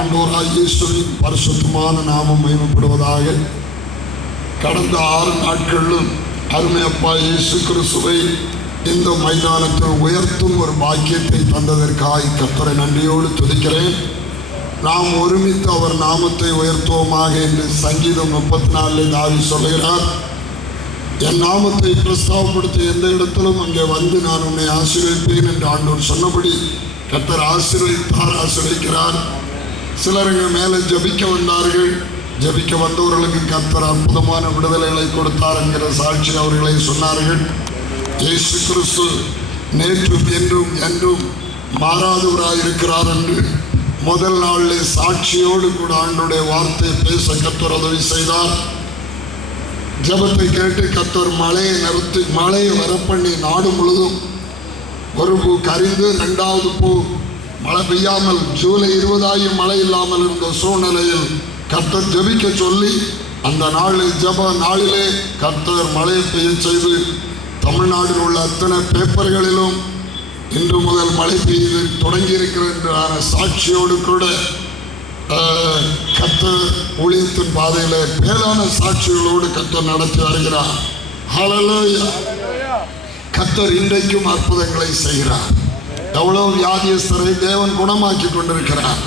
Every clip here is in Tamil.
ஆண்டவராகிய இயேசுவின் பரிசுத்தமான நாமம் மகிமைப்படுவதாக. கடந்த 6 நாட்களிலும் அருமை அப்பா இயேசு கிறிஸ்துவை இந்த மைதானத்தில் உயர்த்தும் ஒரு பாக்கியத்தை தந்ததற்காக கர்த்தரை நன்றியோடு துதிக்கிறேன். நாம் ஒருமித்து அவர் நாமத்தை உயர்த்துவோமாக என்று சங்கீதம் 34 தாவீது சொல்லுகிறார். என் நாமத்தை பிரஸ்தாபப்படுத்தி எந்த இடத்திலும் அங்கே வந்து நான் உன்னை ஆசீர்வதிப்பேன் என்று ஆண்டவர் சொன்னபடி கர்த்தர் ஆசீர்வதிக்கிறார். சிலர் இங்கே மேலே ஜபிக்க வந்தார்கள். ஜபிக்க வந்தவர்களுக்கு கர்த்தர் அற்புதமான விடுதலைகளை கொடுத்தார் என்கிற சாட்சி அவர்களை சொன்னார்கள். இயேசு கிறிஸ்து நேற்றும் என்றும் என்றும் மாறாதவராயிருக்கிறார் என்று முதல் நாளிலே சாட்சியோடு கூட ஆண்டவருடைய வார்த்தையை பேச கர்த்தர் உதவி செய்தார். ஜபத்தை கேட்டு கர்த்தர் மழையை வரப்பண்ணி நாடு முழுதும் ஒரு பூ கரிந்து 2வது பூ மழை பெய்யாமல் ஜூலை 20 மழை இல்லாமல் இருந்த சூழ்நிலையில் கர்த்தர் ஜபிக்க சொல்லி அந்த ஜப நாளிலே கர்த்தர் மழையை பெய்ய செய்து தமிழ்நாட்டில் உள்ள அத்தனை பேப்பர்களிலும் இன்று முதல் மழை பெய்து தொடங்கி இருக்கிற சாட்சியோடு கூட கர்த்தர் ஊழியத்தின் பாதையில் மேலான சாட்சிகளோடு கர்த்தர் நடத்தி வருகிறார். ஹல்லேலூயா. கர்த்தர் இன்றைக்கும் அற்புதங்களை செய்கிறார். எவ்வளவு வியாதியஸ்தரை தேவன் குணமாக்கி கொண்டிருக்கிறார்.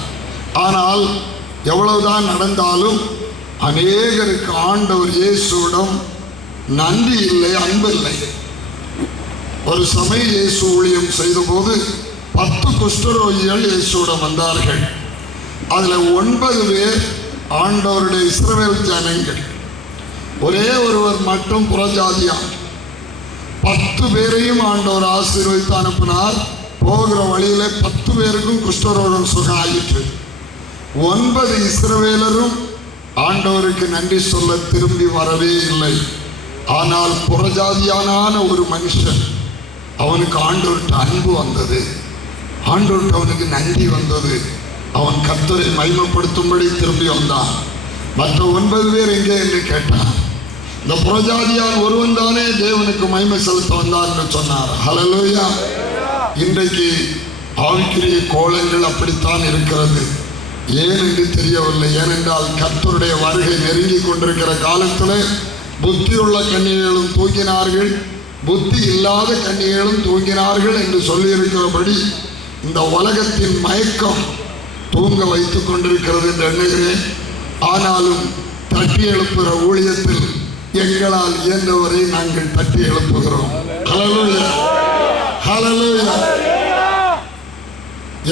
ஆனால் எவ்வளவுதான் நடந்தாலும் அநேகருக்கு ஆண்டவர் இயேசுவிடம் நன்றி இல்லை, அன்பு இல்லை. ஒரு சமயம் இயேசு ஊழியம் செய்த போது 10 குஷ்டரோகிகள் இயேசுவிடம் வந்தார்கள். அதில் 9 பேர் ஆண்டவருடைய இஸ்ரவேல் ஜனங்கள், ஒரே ஒருவர் மட்டும் புறஜாதியார். 10 பேரையும் ஆண்டவர் ஆசீர்வதித்து அனுப்பினார். போகிற வழியில 10 பேருக்கும் குஷ்டரோகம் சுகம் ஆயிற்று. 9 இஸ்ரவேலரும் ஆண்டவருக்கு நன்றி சொல்ல திரும்பி வரவே இல்லை. ஆனால் புறஜாதியான ஒரு மனுஷன், அவனுக்கு ஆண்டவர்கிட்ட அன்பு வந்தது, ஆண்டவர்கிட்ட அவனுக்கு நன்றி வந்தது. அவன் கர்த்தரை மகிமைப்படுத்தும்படி திரும்பி வந்தான். மற்ற 9 பேர் எங்கே என்று கேட்டான். இந்த புறஜாதியான் ஒருவன் தானே தேவனுக்கு மகிமை செலுத்த வந்தான் என்று சொன்னார். ஹல்லேலூயா. இன்றைக்கு ஆவிக்குரிய கோலங்கள் அப்படித்தான் இருக்கிறது. ஏன் என்று தெரியவில்லை. ஏனென்றால் கர்த்தருடைய வருகை நெருங்கி கொண்டிருக்கிற காலத்தில் புத்தியுள்ள கன்னிகைகளும் தூங்கினார்கள், புத்தி இல்லாத கன்னிகைகளும் தூங்கினார்கள் என்று சொல்லியிருக்கிறபடி இந்த உலகத்தின் மயக்கம் தூங்க வைத்துக் கொண்டிருக்கிறது என்று எண்ணுகிறேன். ஆனாலும் தட்டி எழுப்புகிற ஊழியத்தில் எங்களால் இயன்றவரை நாங்கள் தட்டி எழுப்புகிறோம். ஹல்லேலூயா. ஹல்லேலூயா.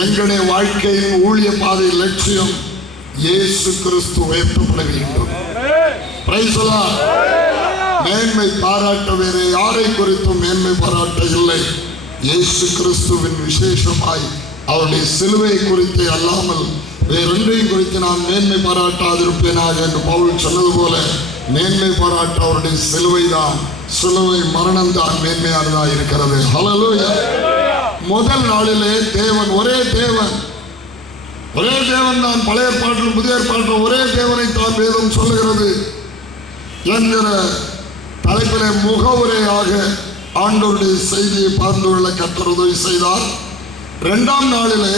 எங்களுடைய வாழ்க்கையின் ஊழிய பாதை லட்சியம் இயேசு கிறிஸ்து உயர்த்தப்பட வேண்டும். Praise the Lord. மேன்மை பாராட்ட வேறு யாரை குறித்தும் மேன்மை பாராட்ட இல்லை. இயேசு கிறிஸ்துவின் விசேஷமாய் அவருடைய சிலுவை குறித்து அல்லாமல் வேறொன்றையும் குறித்து நான் மேன்மை பாராட்டாதிருப்பேனாக என்று பவுல் சொன்னது போல மேன்மை பாராட்ட அவருடைய சிலுவை தான், சிலுவை மரணம் தான் மேன்மையானதாக இருக்கிறது. ஹல்லேலூயா. முதல் நாளிலே தேவன் ஒரே தேவன் தான். பழைய ஏற்பாட்டிலும் புதிய ஏற்பாட்டிலும் ஒரே தேவனை தான் வேதம் சொல்லுகிறது என்கிற தலைப்பிலே முகவுரையாக ஆண்டவருடைய செய்தியை பார்த்து கொள்ள கர்த்தர் உதவி செய்தார். 2ஆம் நாளிலே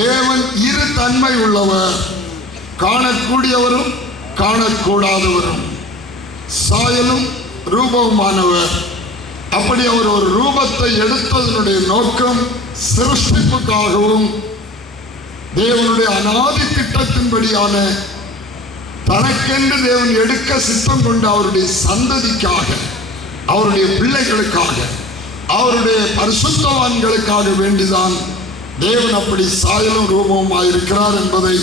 தேவன் 2 தன்மை உள்ளவர், காணக்கூடியவரும் காணக்கூடாதவரும், சாயலும் ரூபமானவர். அப்படி அவர் ஒரு ரூபத்தை எடுத்ததனுடைய நோக்கம் சிருஷ்டிப்புக்காகவும் தேவனுடைய அநாதி திட்டத்தின்படியான தனக்கென்று தேவன் எடுக்க சித்தம் கொண்டு அவருடைய சந்ததிக்காக, அவருடைய பிள்ளைகளுக்காக, அவருடைய பரிசுத்தவான்களுக்காக வேண்டிதான் தேவன் அப்படி சாயலும் ரூபமாய் இருக்கிறார் என்பதை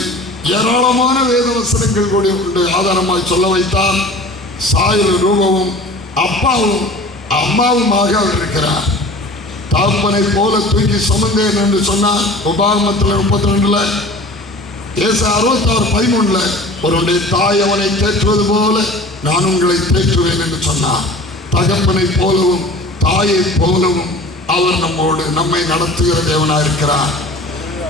ஏராளமான வேத வசனங்கள் கூட உண்டு ஆதாரமாய் சொல்ல வைத்தார். சாயலும் ரூபமும் அப்பாவும் அம்மாவுமாக அவர் இருக்கிறார். தகப்பனை போல தூக்கி சுமந்தேன் என்று சொன்னார் உபாகமத்தில் 32, ஏசாயா 66:13 ஒருவனுடைய தாய் அவனை தேற்றுவது போல நான் உங்களை தேற்றுவேன் என்று சொன்னார். தகப்பனை போலவும் தாயை போலவும் அவர் நம்மை நடத்துகிற தேவனாய் இருக்கிறார்.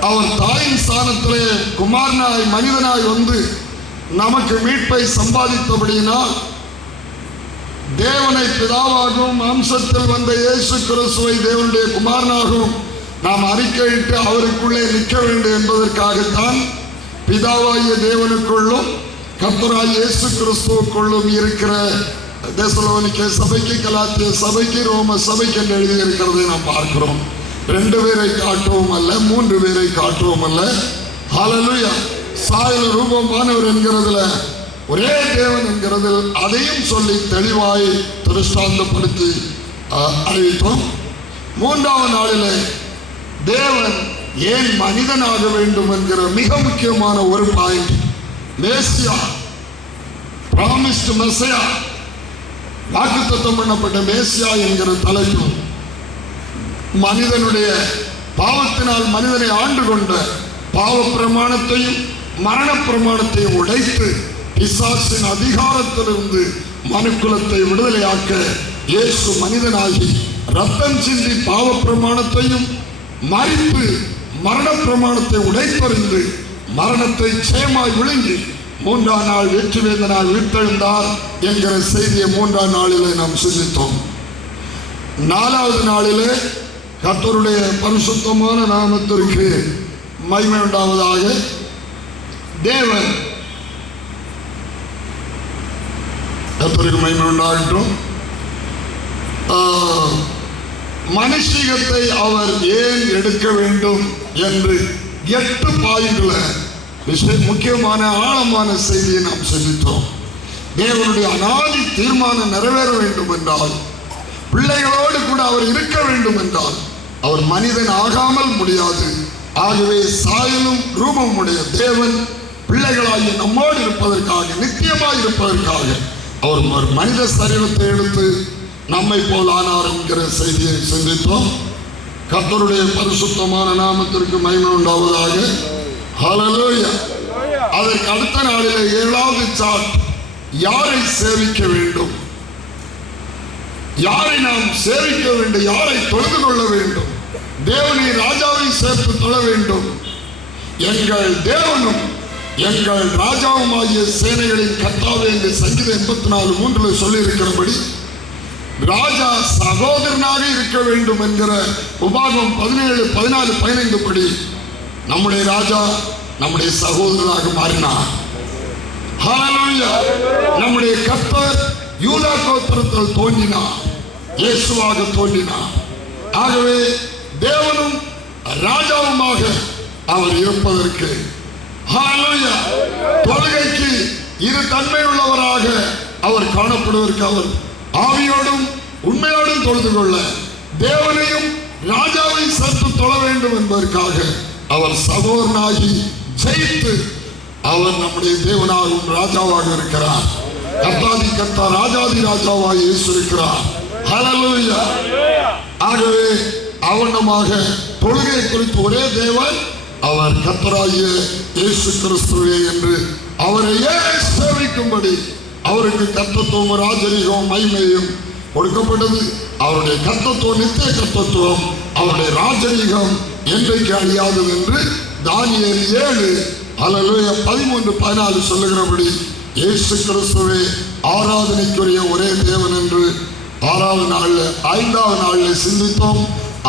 அவர் தாயின் ஸ்தானத்திலே குமாரனாய் மனிதனாய் வந்து நமக்கு மீட்பை சம்பாதித்தபடியினால் தேவனை பிதாவாகவும் அம்சத்தில் வந்த இயேசு கிறிஸ்துவை தேவனுடைய குமாரனாகவும் நாம் அறிக்கையிட்டு அவருக்குள்ளே நிற்க வேண்டும் என்பதற்காகத்தான் பிதாவாகிய தேவனுக்குள்ளும் கர்த்தராகிய இயேசு கிறிஸ்துவுக்குள்ளும் இருக்கிற தெசலோனிக்கே சபைக்கு, கலாத்திய சபைக்கு, ரோம சபைக்கு என்று எழுதியிருக்கிறதை நாம் பார்க்கிறோம். 2 பேரை காட்டுவோம் அல்ல, 3 பேரை காட்டுவோம் அல்ல. ஹல்லேலூயா. சாயல் ரூபமானவர் என்கிறதுல ஒரே தேவன் என்கிறதில் அதையும் சொல்லி தெளிவாய் திருஷ்டாந்தப்படுத்தி அறிவித்தோம். 3வது நாளிலே தேவன் ஏன் மனிதனாக வேண்டும் என்கிற மிக முக்கியமான ஒரு பாயிண்ட், மேசியா, பிராமிஸ்ட் மெசியா, வாக்குத்தத்தம் பண்ணப்பட்ட மேசியா என்கிற தலைப்பு மனிதனுடைய பாவத்தினால் மனிதனை ஆண்டு கொண்ட பாவ பிரமாணத்தையும் மரண பிரமாணத்தையும் உடைத்து பிசாசின் அதிகாரத்திலிருந்து மனுக்குலத்தை விடுதலையாக்க இயேசு மனிதனாகி ரத்தம் சிந்தி பாவ பிரமாணத்தையும் மறித்து மரண பிரமாணத்தை உடைத்தறிந்து மரணத்தை ஜெயமாய் விழுங்கி 3ஆம் நாள் வெற்றி வேந்தனாய் உயிர்த்தெழுந்தார் என்கிற செய்தியை 3ஆம் நாளிலே நாம் சிந்தித்தோம். 4வது நாளிலே கர்த்தருடைய பரிசுத்தமான நாமத்திற்கு மகிமை உண்டாவதாக. தேவன் கர்த்தருக்கு மகிமை உண்டாகட்டும். மனுஷிகத்தை அவர் ஏன் எடுக்க வேண்டும் என்று 8 பாயிண்ட்ல முக்கியமான ஆழமான செய்தியை நாம் சிந்தித்தோம். தேவனுடைய அநாதி தீர்மானம் நிறைவேற வேண்டும் என்றால், பிள்ளைகளோடு கூட அவர் இருக்க வேண்டும் என்றால் அவர் மனிதன் ஆகாமல் முடியாது. ஆகவே சாயலும் ரூபம் உடைய தேவன் பிள்ளைகளாகி நம்மோடு இருப்பதற்காக, நித்தியமாய் இருப்பதற்காக அவர் ஒரு மனித சரீரத்தை எடுத்து நம்மை போல் ஆனார் என்கிற செய்தியை சிந்தித்தோம். கர்த்தருடைய பரிசுத்தமான நாமத்திற்கு மகிமை உண்டாவதாக. ஹல்லேலூயா. அதற்கு அடுத்த நாளிலே 7வது சார்ட், யாரை சேவிக்க வேண்டும், யாரை நாம் சேவிக்க வேண்டும், யாரை தொழுது கொள்ள வேண்டும், தேவனை ராஜாவை சேர்த்து தொழ வேண்டும். எங்கள் தேவனும் எங்கள் ராஜாவுமாகிய சேனைகளின் கர்த்தாவே என்று சங்கீதம் 84:3 சொல்லி இருக்கிறபடி ராஜா சகோதரனாக இருக்க வேண்டும் என்கிற உபாகமம் 17, 14, 15 படி நம்முடைய ராஜா நம்முடைய சகோதரனாக மாறினார். ஹல்லேலூயா. நம்முடைய கர்த்தர் யூதா கோத்திரத்தில் தோன்றினார், இயேசுவாக தோன்றினார். ஆகவே தேவனும் ராஜாவுமாக அவர் இருப்பதற்கு, ஹல்லேலூயா, தொழுகைக்கு இரு தன்மை உள்ளவராக அவர் காணப்படுவதற்கு, அவர் ஆவியோடும் உண்மையோடும் தொழுது கொள்ள தேவனையும் ராஜாவை சேர்த்து தொழ வேண்டும் என்பதற்காக அவர் சகோதரனாகி ஜெயித்து அவர் நம்முடைய தேவனாகவும் ராஜாவாக இருக்கிறார். கர்த்தாதி கர்த்தா, ராஜாதி ராஜாவாக இயேசு இருக்கிறார். ஹல்லேலூயா. ஆகவே அவனமாக தொழுகை குறித்து ஒரே தேவன் அவர் கர்த்தராகிய இயேசு கிறிஸ்துவே என்று அவரையே சேவிக்கும்படி அவருக்கு கர்த்தத்துவம், ராஜரீகம், மகிமையும் கொடுக்கப்பட்டது. அவருடைய கர்த்தத்துவம் நித்திய கர்த்தத்துவம், அவருடைய ராஜரீகம் என்றைக்கு அழியாதது என்று தானியேல் 7 ஹல்லேலூயா 13-14 சொல்லுகிறபடி இயேசு கிறிஸ்துவே ஆராதனைக்குரிய ஒரே தேவன் என்று 6வது நாளில் 5வது நாளில் சிந்தித்தோம்.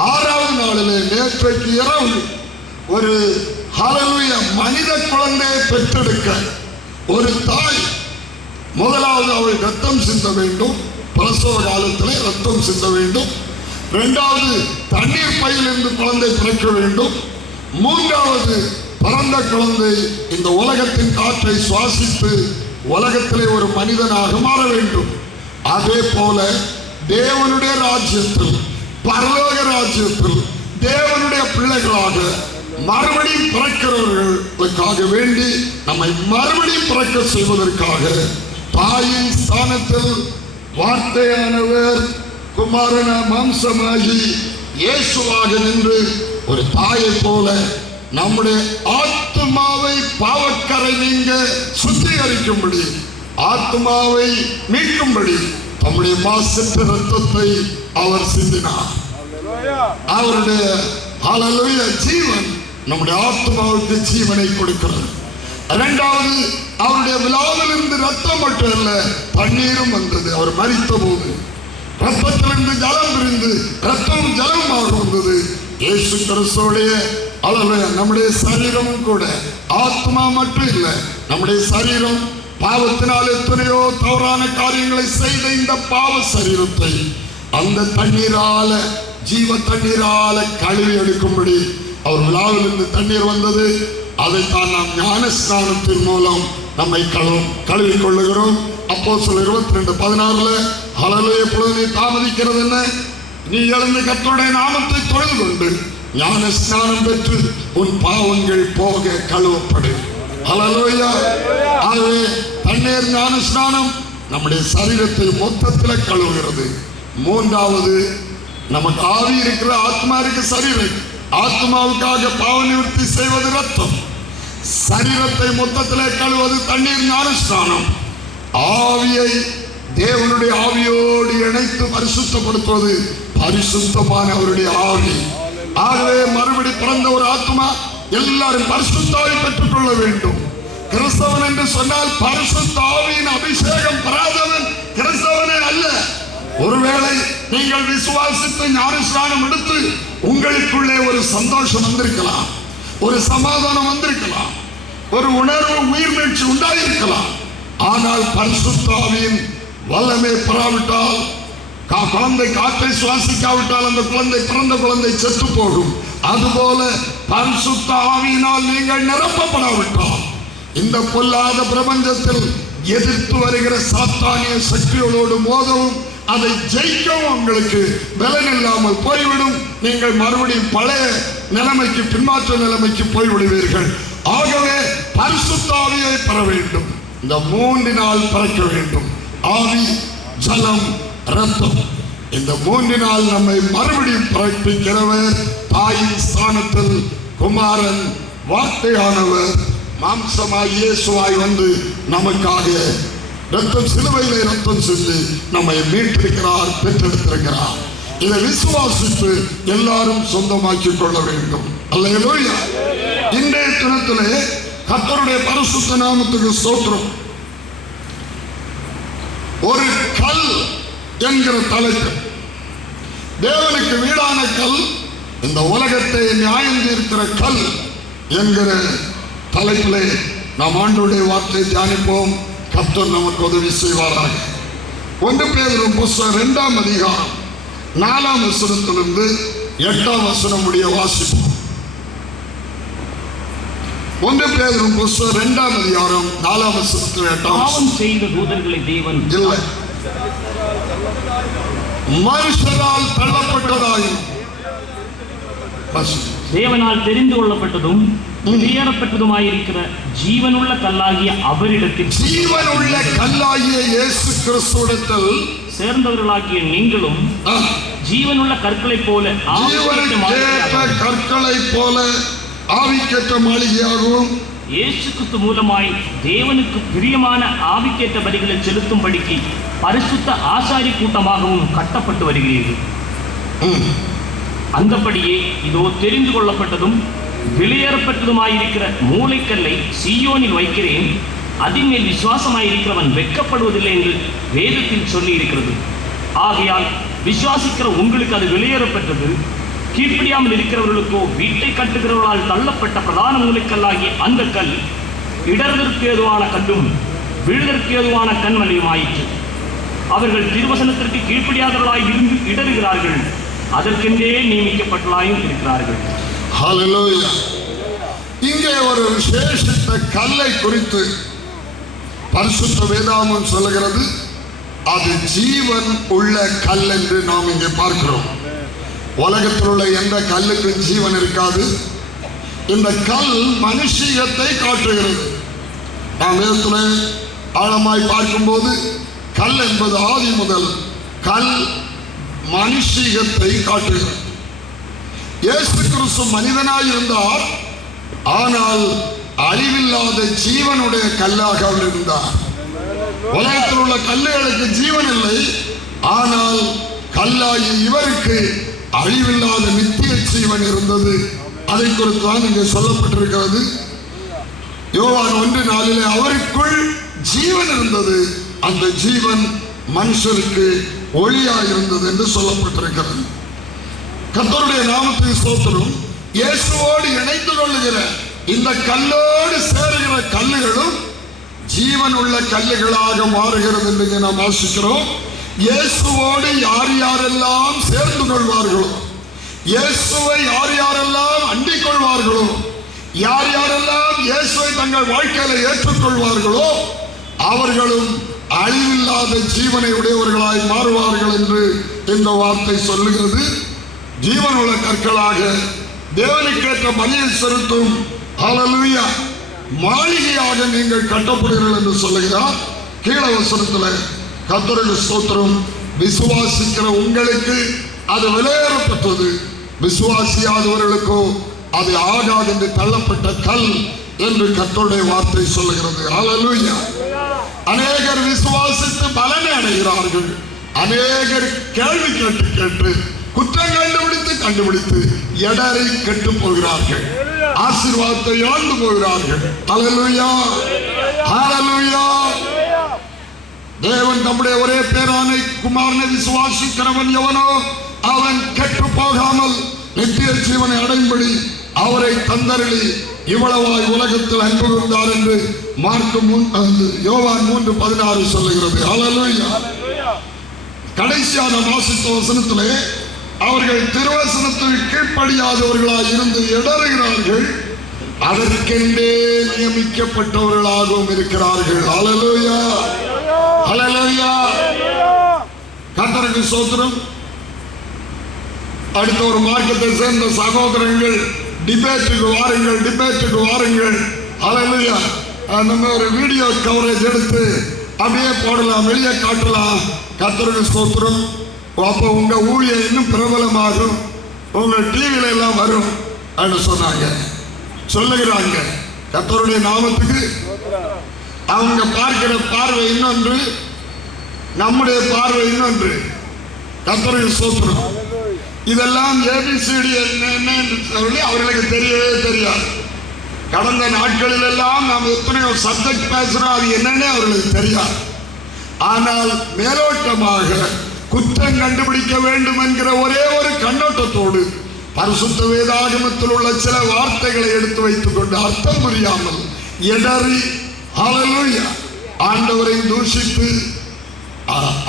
6வது நாளிலே நேற்றைக்கு இரவு ஒரு ஹல்லேலூயா மனித குழந்தையை பெற்றெடுக்க ஒரு தாய் முதலாவது அவள் ரத்தம் சிந்த வேண்டும், பிரசவ காலத்திலே ரத்தம் சிந்த வேண்டும். 2வது தண்ணீர் பையிலிருந்து குழந்தை பிறக்க வேண்டும். 3வது பிறந்த குழந்தை இந்த உலகத்தின் காற்றை சுவாசித்து உலகத்திலே ஒரு மனிதனாக மாற வேண்டும். அதே போல தேவனுடைய ராஜ்யத்தில், பரலோக ராஜ்யத்தில் தேவனுடைய பிள்ளைகளாக மறுபடியும் பிறக்கிறவர்களுக்காக வேண்டி நம்மை மறுபடியும் பிறக்க செய்வதற்காக தாயின் ஸ்தானத்தில் வார்த்தையானவர் குமாரன மாம்சமாகி இயேசுவாக நின்று ஒரு தாயை போல நம்முடைய ஆத்மாவை பாவக்கரை நீங்க சுத்திகரிக்கும்படி, ஆத்மாவை மீட்கும்படி நம்முடைய மாசற்ற ரத்தத்தை அவர் சிந்தினார். அவருடைய ஹல்லேலூயா ஜீவன் நம்முடைய ஆத்மாவுக்கு ஜீவனை கொடுக்கிறது. 2வது அவருடைய விழாவிலிருந்து ரத்தம் மட்டும் அல்ல, தண்ணீரும் வந்தது. அவர் மரித்த போது ரத்தத்திலிருந்து ஜலம் பிரிந்து ரத்தம் ஜலமாக வந்தது. இயேசு கிறிஸ்துவுடைய அல்லேலூயா. நம்முடைய சரீரமும் கூட, ஆத்மா மட்டும் இல்லை, நம்முடைய சரீரம் பாவத்தினால் எத்தனையோ தவறான காரியங்களை செய்த இந்த பாவ சரீரத்தை அந்த தண்ணீரால, ஜீவ தண்ணீரால கழுவி எடுக்கும்படி அவர் விழாவிலிருந்து தண்ணீர் வந்தது. அதைத்தான் நாம் ஞான ஸ்நானத்தின் மூலம் நம்மை கழுவி கொள்ளுகிறோம். அப்போஸ்தலர் 22:16 ஹல்லேலூயா. எப்பொழுது நீ தாமதிக்கிறது என்ன? நீ எழுந்து கர்த்தருடைய நாமத்தை தொழுது கொண்டு ஞான ஸ்நானம் பெற்று உன் பாவங்கள் போக கழுவப்படு. ஹல்லேலூயா. ஆகவே தண்ணீர் ஞான ஸ்நானம் நம்முடைய சரீரத்தை மொத்தத்தில் கழுவுகிறது. மூன்றாவது, நமக்கு ஆவி இருக்கிற, ஆத்மா இருக்கு, சரீரம். ஆத்மாவுக்காக பாவ நிவர்த்தி செய்வது ரத்தம், சரீரத்தை மொத்தத்தில் கழுவது தண்ணீர் ஞான ஸ்நானம். ஆவியை தேவனுடைய ஆவியோடு இணைத்து பரிசுத்தப்படுத்துவது பரிசுத்தமான அவருடைய ஆவி. ஆகவே மறுபடி பிறந்த ஒரு ஆத்மா எல்லாரும் பரிசுத்தாவை பெற்றுக் கொள்ள வேண்டும். கிறிஸ்தவன் என்று சொன்னால் பரிசுத்த ஆவியின் அபிஷேகம் பெறாதவன் கிறிஸ்தவனே அல்ல. ஒருவேளை நீங்கள் விசுவாசித்து ஞானஸ்நானம் எடுத்து உங்களுக்குள்ளே ஒரு சந்தோஷம் வந்திருக்கலாம், ஒரு சமாதானம் வந்திருக்கலாம், ஒரு உணர்வு உயிர் மீட்சி உண்டாயிருக்கலாம். ஆனால் பரிசுத்த ஆவியின் வல்லமை பெறாவிட்டால், குழந்தை காற்றை சுவாசிக்காவிட்டால் அந்த குழந்தை, பிறந்த குழந்தை செத்து போகும். அதுபோல பரிசுத்த ஆவியினால் நீங்கள் நிரப்பப்படாவிட்டால் இந்த பொல்லாத பிரபஞ்சத்தில் எதிர்த்து வருகிற சாத்தானிய சக்திகளோடு மோதவும் அதை ஜெயிக்கவும் உங்களுக்கு பலன் இல்லாமல் போய்விடும். நீங்கள் மறுபடியும் பழைய நிலைமைக்கு, பின்மாற்ற நிலைமைக்கு போய்விடுவீர்கள். ஆகவே பரிசுத்த ஆவியை பெற வேண்டும். இந்த 3 நாள் பிறக்க வேண்டும். ஆவி, ஜலம், ரத்தம். இந்த 3 நாள் நம்மை மறுபடியும் பிறப்பிக்கிறவர் தாயின் ஸ்தானத்தில் குமாரன் வார்த்தையானவர் மாம்சமாய் இயேசுவாய் வந்து நமக்காக ரத்தம், சிலுவையிலே ரத்தம் சிந்தி நம்மை மீட்டிருக்கிறார், பெற்றெடுத்திருக்கிறார். இதை விசுவாசித்து எல்லாரும் சொந்தமாக்கிக் கொள்ள வேண்டும். அல்லேலூயா. இன்றைய தினத்திலே கர்த்தருடைய பரிசுத்த நாமத்துக்கு ஸ்தோத்திரம். ஒரு கல் என்கிற தலைப்பு, தேவனுக்கு வீடான கல், இந்த உலகத்தை நியாயம் தீர்க்கிற கல் என்கிற தலைப்பிலே நாம் ஆண்டவருடைய வார்த்தையை தியானிப்போம். கர்த்தர் நமக்கு உதவி செய்வாராக. 1 பேதுரு புத்தகம் 2ஆம் அதிகாரம் 4ஆம் வசனத்திலிருந்து 8ஆம் வசனம் முடிய வாசிப்போம். 1 பேதுரு புத்தகம் 2ஆம் அதிகாரம் 4ஆம் வசனத்தில் 8ஆம் வசனம். செய்த தூதர்களை தேவன் இல்லை, மனுஷரால் தள்ளப்பட்டதாயும் தேவனால் தெரிந்து கொள்ளப்பட்டதும் வெளியேறப்பட்டதுமாயிருக்கிற ஜீவனுள்ள கல்லாகிய அவரிடத்தில், ஜீவனுள்ள கல்லாகிய இயேசு கிறிஸ்துவிடத்தில் சேர்ந்தவர்களாகிய நீங்களும் ஜீவனுள்ள கற்களை போல, கற்களை போல ஆவிக்கேற்ற மாளிகையாகவும் இயேசு கிறிஸ்து மூலமாய் தேவனுக்கு பிரியமான ஆவிக்கேற்ற பலிகளை செலுத்தும்படிக்கு பரிசுத்த ஆசாரி கூட்டமாகவும் கட்டப்பட்டு வருகிறீர்கள். அந்தபடியே இதோ தெரிந்து கொள்ளப்பட்டதும் வெளியேறப்பட்டதுமாயிருக்கிற மூளைக்கல்லை சீயோனில் வைக்கிறேன், அதின் மேல் விசுவாசமாயிருக்கிறவன் வெட்கப்படுவதில்லை என்று வேதத்தில் சொல்லி இருக்கிறது. ஆகையால் விசுவாசிக்கிற உங்களுக்கு அது வெளியேறப்பட்டது. கீழ்ப்படியாமல் இருக்கிறவர்களுக்கோ வீட்டை கட்டுகிறவர்களால் தள்ளப்பட்ட பிரதான மூளைக்கல்லாகிய அந்த கல் இடர்தற்கு ஏதுவான கல்லும் விழுதற்கு ஏதுவான கண்மலையுமாயிற்று. அவர்கள் திருவசனத்திற்கு கீழ்ப்படியாதவர்களாய் இருந்து இடறுகிறார்கள், அதற்கென்றே நியமிக்கப்பட்டவர்களாயும் இருக்கிறார்கள். ஹல்லேலூயா. இங்கே ஒரு விசேஷித்த கல்லை குறித்து பரிசுத்த வேதாகமம் சொல்லுகிறது. அது ஜீவன் உள்ள கல் என்று நாம் இங்கே பார்க்கிறோம். உலகத்தில் உள்ள எந்த கல்லுக்கும் ஜீவன் இருக்காது. இந்த கல் மனுஷீகத்தை காட்டுகிறது. நாம் வேதத்தில் ஆழமாய் பார்க்கும்போது கல் என்பது ஆதி முதல் கல் மனுஷீகத்தை காட்டுகிறது. இயேசு கிறிஸ்து மனிதனாய் இருந்தார், ஆனால் அழிவில்லாத ஜீவனுடைய கல்லாக அவர் இருந்தார். உலகத்தில் உள்ள கல்லுகளுக்கு ஜீவன் இல்லை, ஆனால் கல்லாகி இவருக்கு அழிவில்லாத நித்திய ஜீவன் இருந்தது. அதை குறித்து தான் இங்கே சொல்லப்பட்டிருக்கிறது. யோவான் 1:4 அவருக்குள் ஜீவன் இருந்தது, அந்த ஜீவன் மனுஷருக்கு ஒளியாக இருந்தது என்று சொல்லப்பட்டிருக்கிறது. கர்த்தருடைய நாமத்துக்கு ஸ்தோத்திரம். இயேசுவோடு இணைந்து கொள்ளுகிற இந்த கல்லோடு சேருகிற கல்லுகளும் ஜீவன் உள்ள கல்லுகளாக மாறுகிறது என்று நாம் வாசிக்கிறோம். இயேசுவோடு யார் யாரெல்லாம் சேர்ந்து கொள்வார்களோ, இயேசுவை யார் யாரெல்லாம் அண்டிக் கொள்வார்களோ, யார் யாரெல்லாம் இயேசுவை தங்கள் வாழ்க்கையில ஏற்றுக்கொள்வார்களோ அவர்களும் அழிவில்லாத ஜீவனை உடையவர்களாய் மாறுவார்கள் என்று இந்த வார்த்தை சொல்லுகிறது. ஜீவனுள்ள கற்களாக தேவனுக்கேற்ற பலியை செலுத்தும் ஹல்லேலூயா மாளிகையாக நீங்கள் கட்டப்படுகிறீர்கள் என்று சொல்லுகிறார். கீழ வசனத்தில் கர்த்தருக்கு ஸ்தோத்திரம், விசுவாசிக்கிற உங்களுக்கு அது விலையேறப்பட்டது, விசுவாசியாதவர்களுக்கோ அது ஆகாது என்று தள்ளப்பட்ட கல் என்று கர்த்தருடைய வார்த்தை சொல்லுகிறது. ஹல்லேலூயா. அநேகர் விசுவாசித்து பலனை அடைகிறார்கள். அநேகர் கேள்வி கேட்டு கேட்டு குற்றம் கண்டுபிடித்து இடரை கெட்டு போகிறார்கள், ஆசீர்வாதத்தை இழந்து போகிறார்கள். ஹல்லேலூயா, ஹல்லேலூயா. தேவன் தம்முடைய ஒரே பேரானை குமாரனை விசுவாசிக்கிறவன் எவனோ அவன் கெட்டு போகாமல் நித்திய ஜீவனை அடையும்படி அவரை தந்தருளி இவ்வளவாய் உலகத்தில் அன்பு கொண்டார் என்று யோவான் 3:16 சொல்லுகிறது. ஹல்லேலூயா. கடைசியான வாசித்த வசனத்திலே அவர்கள் திருவசனத்திற்கு கீழ்ப்படியாதவர்களாய் இருந்து இடறுகிறார்கள், அதற்கென்றே நியமிக்கப்பட்டவர்களாகவும் இருக்கிறார்கள். ஹல்லேலூயா, ஹல்லேலூயா. கர்த்தருக்கு ஸ்தோத்திரம். அடுத்த ஒரு மார்க்கத்தை சேர்ந்த சகோதரர்கள் டிபேட்டுக்கு வாருங்கள். ஹல்லேலூயா. நம்ம ஒரு வீடியோ கவரேஜ் எடுத்து அப்படியே போடலாம், வெளியே காட்டலாம். கர்த்தருக்கு ஸ்தோத்திரம். அப்போ உங்க ஊழியம் இன்னும் பிரபலமாகும், உங்க டிவில எல்லாம் வரும் அப்படின்னு சொல்லுகிறாங்க. கர்த்தருடைய நாமத்துக்கு அவங்க பார்க்கிற பார்வை இன்னொன்று, நம்முடைய பார்வை இன்னொன்று. கர்த்தருக்கு ஸ்தோத்திரம். இதெல்லாம் ஏபிசிடி என்ன என்று சொல்லி அவர்களுக்கு தெரியவே தெரியாது. கடந்த நாட்களில் எல்லாம் நாம் எத்தனையோ சப்ஜெக்ட் பேசுறோம், அது என்னன்னு அவர்களுக்கு தெரியாது. ஆனால் மேலோட்டமாக குற்றம் கண்டுபிடிக்க வேண்டும் என்கிற ஒரே ஒரு கண்ணோட்டத்தோடு பரிசுத்த வேதாகமத்தில் உள்ள சில வார்த்தைகளை எடுத்து வைத்துக் கொண்டு அர்த்தம் புரியாமல் இடறி ஹல்லேலூயா ஆண்டவரை தூஷித்து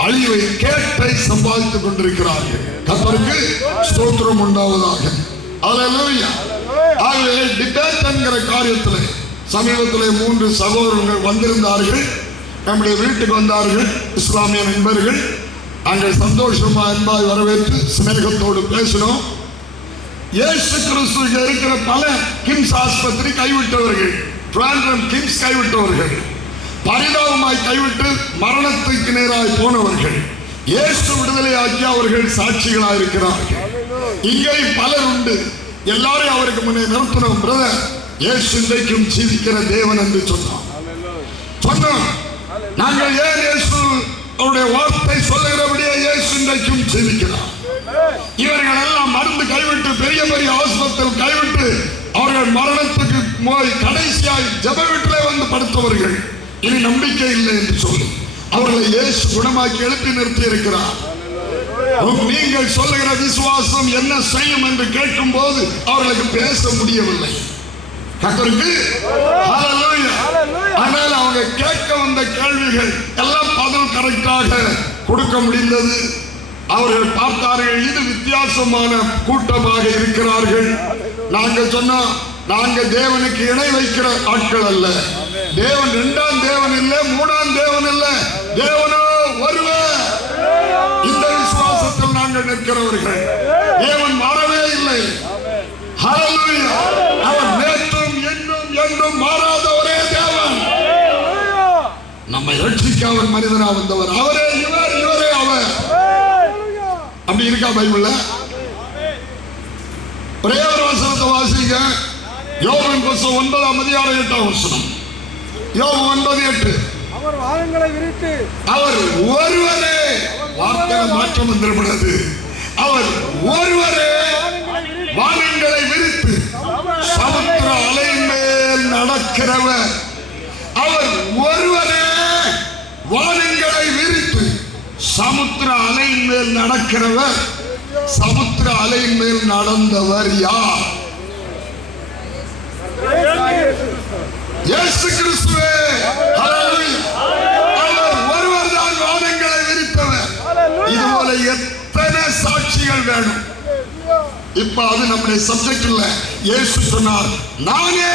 அழிவை கேட்டை சம்பாதித்துக் கொண்டிருக்கிறார்கள். கர்த்தருக்கு ஸ்தோத்திரம் உண்டாவதாக. ஹல்லேலூயா. ஆகவே டிபேட் என்கிற காரியத்தில் சமீபத்தில் 3 சகோதரர்கள் வந்திருந்தார்கள், நம்முடைய வீட்டுக்கு வந்தார்கள். இஸ்லாமிய நண்பர்கள் அங்கே சந்தோஷமா அன்பாய் வரவேற்று சிநேகத்தோடு பேசினோம். இயேசு கிறிஸ்துவுக்கு இருக்கிற பல கிம்ஸ் ஆஸ்பத்திரி கைவிட்டவர்கள், கிம்ஸ் கைவிட்டவர்கள், பரிதாபமாய் கைவிட்டு மரணத்துக்கு நேராய் போனவர்கள் இயேசு விடுதலையாக்கி அவர்கள் சாட்சிகளாக இருக்கிறார்கள். இங்கே பலர் உண்டு. எல்லாரும் அவருக்கு முன்னே நிறுத்தினோம். பிரதர், இயேசு இன்றைக்கும் ஜீவிக்கிற தேவன் என்று சொன்னோம். நாங்கள் ஏன் இயேசு அவருடைய வார்த்தை சொல்லுகிறபடியே இயேசு இன்றைக்கும் ஜீவிக்கிறார். இவர்கள் எல்லாம் மருந்து கைவிட்டு பெரிய பெரிய ஆஸ்பத்திரியில் கைவிட்டு அவர்கள் மரணத்துக்கு போய் கடைசியாய் ஜெப வீட்டிலே வந்து படுத்தவர்கள் இனி நம்பிக்கை இல்லை என்று சொல்லி அவர்களை இயேசு குணமாக்கி எழுப்பி நிறுத்தி இருக்கிறார். நீங்கள் சொல்லுகிற விசுவாசம் என்ன செய்யும் என்று கேட்கும் போது அவர்களுக்கு பேச முடியவில்லை. கர்த்தருக்கு ஹல்லேலூயா. ஆனால் அவங்க கேட்க வந்த கேள்விகள் எல்லாம் பதில் கரெக்டாக கொடுக்க முடிந்தது. அவர்கள் பார்த்தார்கள், இது வித்தியாசமான கூட்டமாக இருக்கிறார்கள். நாங்கள் சொன்னோம், நாங்க தேவனுக்கு இணை வைக்கிற ஆட்கள் அல்ல. தேவன் 2ஆம் தேவன் இல்லை, 3ஆம் தேவன் இல்லை, தேவனோ ஒருவர். இந்த விசுவாசத்தில் நாங்கள் நிற்கிறவர்கள். தேவன் மாறவே இல்லை. ஹல்லேலூயா. அவர் நேற்றும் என்றும் என்றும் மாறாத ஒரே தேவன். நம்மை ரட்சிக்க அவர் மனிதனா வந்தவர். அவரே இவர், இவரே அவர். அப்படி இருக்கா பைபிள்ல? ஒரே ஒரு வசனத்தை வாசிங்க. யோபு 9ஆம் அதிகாரம் 8ஆம் வசனம். யோபு 9:8. அவர் வானங்களை விரித்து, அவர் ஒருவரே, வார்த்தை மாற்றம் வந்துவிடாது. அவர் ஒருவரே வானங்களை விரித்து சமுத்திர அலையின் மேல் நடக்கிறவர். அவர் ஒருவரே வானங்களை விரித்து சமுத்திர அலையின் மேல் நடக்கிறவர். சமுத்திர அலையின் மேல் நடந்தவர் யார்? இயேசு கிறிஸ்துவே. ஹல்லேலூயா. அவர் ஒருவர் தான் வானங்களை விரித்தவர். இதுபோல எத்தனை சாட்சிகள் வேணும்? இப்ப அது நம்முடைய சப்ஜெக்ட் இல்ல. இயேசு சொன்னார், நானே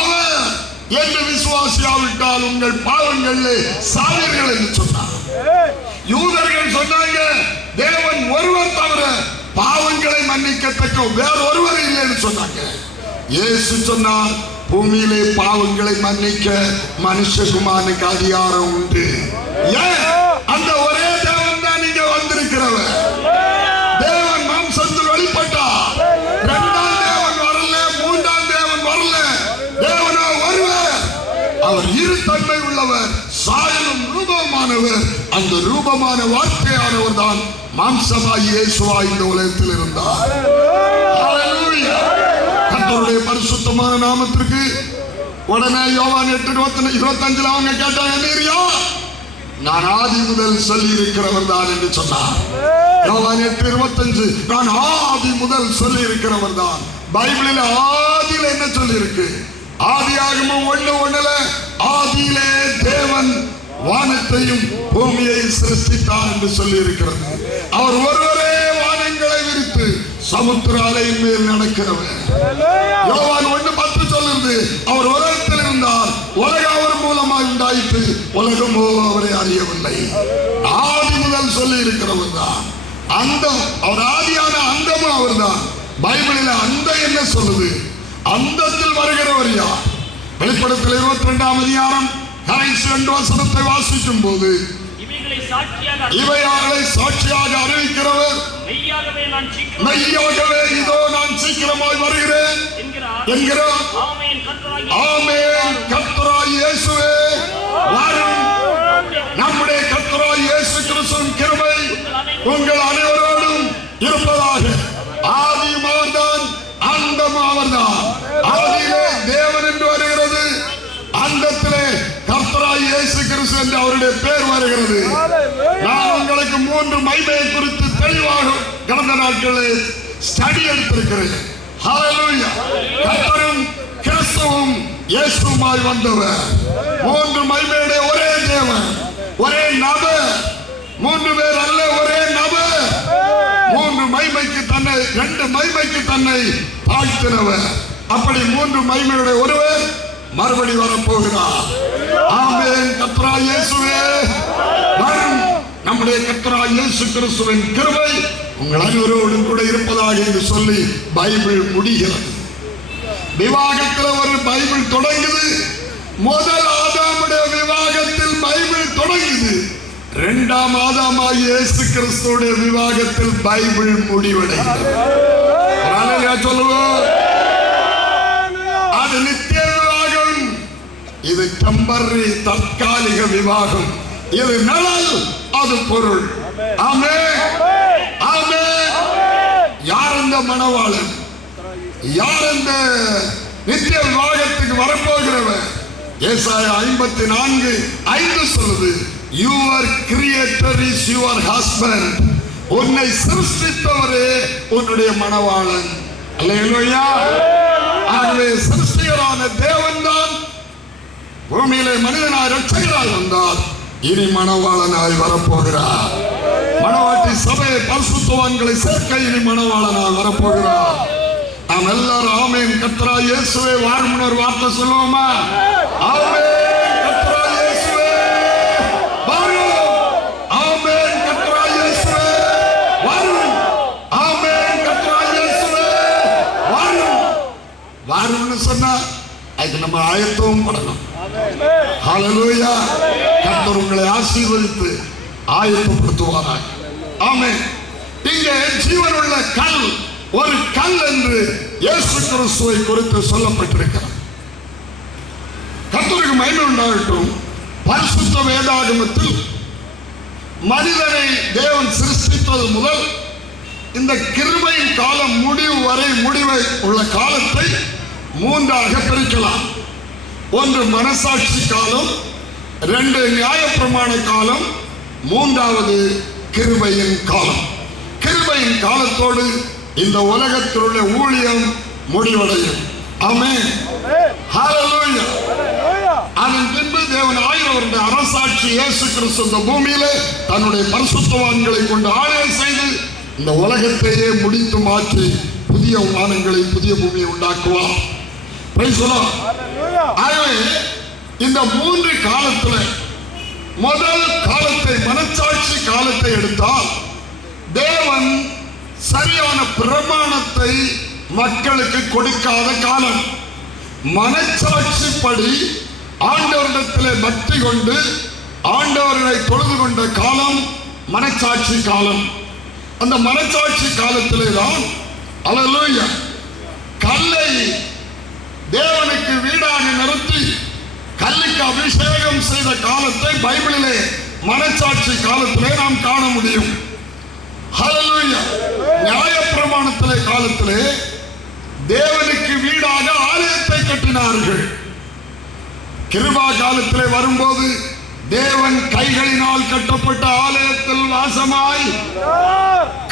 அவர் என்று விசுவாசியாவிட்டால் உங்கள் பாவங்களிலே சாவீர்கள் என்று சொன்னார். யூதர்கள் சொன்னாங்க, தேவன் ஒருவர் தவிர பாவங்களை மன்னிக்கத்தக்க வேற ஒருவர் இல்லை என்று சொன்னாங்க. இயேசு சொன்னார், பூமியிலே பாவங்களை மன்னிக்க மனுஷகுமாரனுக்கு அதிகாரம் உண்டு. ஏன்? அந்த ஒரே தேவன் தான் இங்க வந்திருக்கிறவர். தேவன் மாம்சத்தில் வெளிப்பட்டார். இரண்டாம் தேவன் வரல, மூன்றாம் தேவன் வரல. தேவனோ ஒருவர். அவர் இரு தன்மை உள்ளவர், சாயலும் ரூபமானவர். அந்த ரூபமான வார்த்தையானவர் தான் மாம்சமாய் இயேசுவாய் இந்த உலகத்தில் இருந்தார். ஹல்லேலூயா. கர்த்தருடைய பரிசுத்தமான நாமத்திற்கு. உடனே யோவான் 8:25 அவங்க கேட்டாங்க, நீரியா? நான் ஆதி முதல் சொல்லி இருக்கிறவர் தான் என்று சொன்னார். யோவான் 8:25 நான் ஆதி முதல் சொல்லி இருக்கிறவர் தான். பைபிளில் ஆதியில என்ன சொல்லி இருக்கு? ஆதியாகமம் 1:1 ஆதியிலே தேவன் வானத்தையும் பூமியை சிருஷ்டித்தார் என்று சொல்லி இருக்கிறது. அவர் ஒருவரே வானங்களை விரித்து சமுத்திர அலையின் மேல் நடக்கிறவர். யோவான் 1:10 சொல்லுது, அவர் உலகத்தில் இருந்தார், உலகம் அவர் மூலமாக உண்டாயிற்று, உலகமோ அவரை அறியவில்லை. ஆதி முதல் சொல்லி இருக்கிறவர் தான். அந்தம், அவர் ஆதியான அந்தமும் அவர் தான். பைபிளில் அந்த என்ன சொல்லுது? அந்தத்தில் வருகிறவர் யார்? வெளிப்படுத்தல் 22ஆம் அதிகாரம் கடைசி 2 வசனத்தை வாசிக்கும் போது, இவையார்களை சாட்சியாக அறிவிக்கிறவர், மெய்யாகவே இதோ நான் சீக்கிரமாய் வருகிறேன் என்கிறார். ஆமென். கர்த்தராகிய இயேசுவே வாரும். நம்முடைய கர்த்தராகிய இயேசு கிறிஸ்துவின் கிருபை உங்கள் அனைவரோடும் இருப்பதாக. ஆதியும் அவர்தான், அந்தமும் அவர்தான். ஆதியிலே தேவன் என்று வருகிறது, அந்தத்திலே கர்த்தராகிய இயேசு கிறிஸ்து என்று அவருடைய பேர் வருகிறது. நான் உங்களுக்கு 3 மகிமையை குறித்து தெளிவாக கடந்த நாட்களில் ஸ்டடி எடுத்திருக்கிறேன். ஹல்லேலூயா. கர்த்தரும் கிறிஸ்துவும் இயேசுவாய் வந்தவர். 3 மகிமையுடைய ஒரே தேவன், ஒரே நபர். 3 பேர் அல்ல, ஒரே நபர். 3 மகிமைக்கு தன்னை, 2 மகிமைக்கு தன்னை தாழ்த்தினவர். அப்படி 3 மகிமையுடைய ஒருவர் மறுபடி வரப்போகிறார். ஆமென். கர்த்தராகிய இயேசுவே வரும். நம்முடைய கர்த்தராகிய இயேசு கிறிஸ்துவின் கிருபை உங்கள் அனைவரோடும் கூட இருப்பதாக என்று சொல்லி பைபிள் முடிகிறது. விவாகத்தில் ஒரு பைபிள் தொடங்குது. முதல் ஆதாமுடைய விவாகத்தில் பைபிள் தொடங்குது. 2ஆம் ஆதாமாகிய இயேசு கிறிஸ்துவுடைய விவாகத்தில் பைபிள் முடிவடைகிறது. சொல்லுவோம், அது நித்திய விவாகம், இது டெம்பரரி தற்காலிக விவாகம். இது நலல், அது பொருள். ஆமென். ஆமென். யார் அந்த மணவாளன்? யார் அந்த நித்திய விவாகத்துக்கு வரப்போகிறவர்? ஏசாயா 54:5 சொல்லுது, your creator is your husband. உன்னை சிருஷ்டித்தவரே உன்னுடைய மணவாளன். அல்லேலூயா. ஆகவே சிருஷ்டிகரான தேவன் தான் பூமியிலே மனிதனாய் ரட்சகராய் வந்தார். இனி மணவாளனாய் வரப்போகிறார். மணவாட்டி சபை பரிசுத்தவான்களை சேர்க்க இனி மணவாளனாய் வரப்போகிறார். நாம் எல்லாரும் ஆமென். கர்த்தராகிய இயேசுவே வாரும் ஒரு வார்த்தை சொல்லுவோமா? ஆமென். கர்த்தராகிய இயேசுவே வாரும். ஆமென். கர்த்தராகிய இயேசுவே வாரும். ஆமென். கர்த்தராகிய இயேசுவே வாரும். வாரும்னு சொன்னா அதுக்கு நம்ம ஆயத்தமும் படணும். ஹல்லேலூயா. கர்த்தர் உங்களை ஆசீர்வதித்து ஆயத்தப்படுத்துவாராக. ஆமென். இங்கே ஜீவனுள்ள கல், ஒரு கல் என்று இயேசு கிறிஸ்துவை குறித்து சொல்லப்பட்டிருக்கிறது. கர்த்தருக்கு மகிமை உண்டாகட்டும். பரிசுத்த வேதாகமத்தில் மனிதனை தேவன் சிருஷ்டித்தது முதல் இந்த கிருபையின் காலம் முடிவு வரை முடிவை உள்ள காலத்தை 3ஆக பிரிக்கலாம். 1 மனசாட்சி காலம், 2 நியாயப்பிரமாண காலம், 3வது கிருபையின் காலம். கிருபையின் காலத்தோடு இந்த உலகத்திலுள்ள ஊழியம் முடிவடையும். ஆமென். ஹalleluya. ஹalleluya. அதன் பின்பு தேவன் 1000 வருட அரசாட்சி இயேசு கிறிஸ்து இந்த பூமியிலே தன்னுடைய பரிசுத்தவான்களை கொண்டு ஆளுகை செய்து இந்த உலகத்தையே முடித்து மாற்றி புதிய வானங்களை புதிய பூமியை உண்டாக்குவார். Praise the Lord. ஹalleluya. ஆகவே இந்த 3 காலத்துல முதல் காலத்தை மனச்சாட்சி காலத்தை எடுத்தால் தேவன் சரியான பிரமாணத்தை மக்களுக்கு கொடுக்காத காலம். மனச்சாட்சிப்படி ஆண்டவரிடத்திலே பக்தி கொண்டு ஆண்டவரை தொழுது கொண்ட காலம் மனச்சாட்சி காலம். அந்த மனச்சாட்சி காலத்திலே தான் அல்லேலூயா கல்லை தேவனுக்கு வீடாக நிறுத்தி கல்லுக்கு அபிஷேகம் செய்த காலத்தை பைபிளிலே மனச்சாட்சி காலத்திலே நாம் காண முடியும். ஹalleluya. நியாயப்பிரமாணத்திலே காலத்திலே தேவனுக்கு வீடாக ஆலயத்தை கட்டினார்கள். கிருபா காலத்திலே வரும்போது தேவன் கைகளினால் கட்டப்பட்ட ஆலயத்தில் வாசமாய்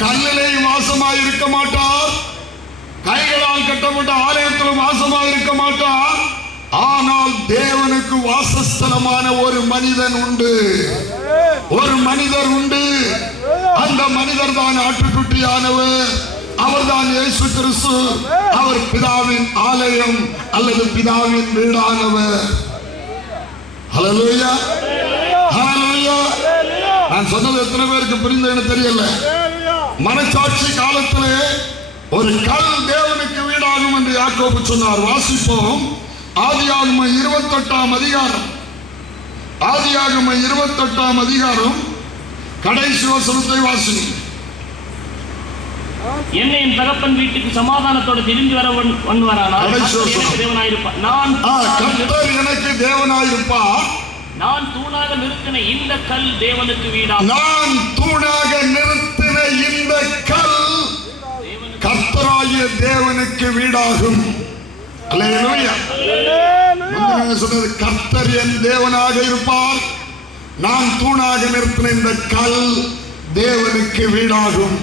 கல்லிலே வாசமாய் இருக்க மாட்டார். கைகளால் கட்டப்பட்ட ஆலயத்தில் வாசமாய் இருக்க மாட்டார். ஆனால் தேவனுக்கு வாசஸ்தலமான ஒரு மனிதன் உண்டு, ஒரு மனிதர் உண்டு. அந்த மனிதர் தான் ஆட்டுக்குட்டியானவர், அவர்தான் இயேசு கிறிஸ்து. அவர் பிதாவின் ஆலயம் அல்லது பிதாவின் வீடானவர். ஹalleluya, ஹalleluya. நான் சொன்னது எத்தனை பேருக்கு புரிந்ததுன்னு தெரியல. மனச்சாட்சி காலத்திலே ஒரு கல் தேவனுக்கு வீடாகும் என்று யாக்கோபு சொன்னார். வாசிப்போம். ஆதியாகமம் 28ஆம் அதிகாரம், ஆதியாகமம் 28ஆம் அதிகாரம் கடைசி வசனத்தை வாசிங்க. என்னை என் தகப்பன் வீட்டுக்கு சமாதானத்தோடு திரும்பி வர பண்ணுவாரானால் தேவனாயிருப்பார். கர்த்தர் எனக்கு தேவனாயிருப்பார். நான் தூணாக நிறுத்தின இந்த கல் தேவனுக்கு வீடாகும். நான் தூணாக நிறுத்தின இந்த கல் கர்த்தராகிய தேவனுக்கு வீடாகும். அல்லேலூயா. சொன்னது கர்த்தர் என் தேவனாக இருப்பார். நான் தூணாக நிறுத்தின இந்த கல் தேவனுக்கு வீடாகும்.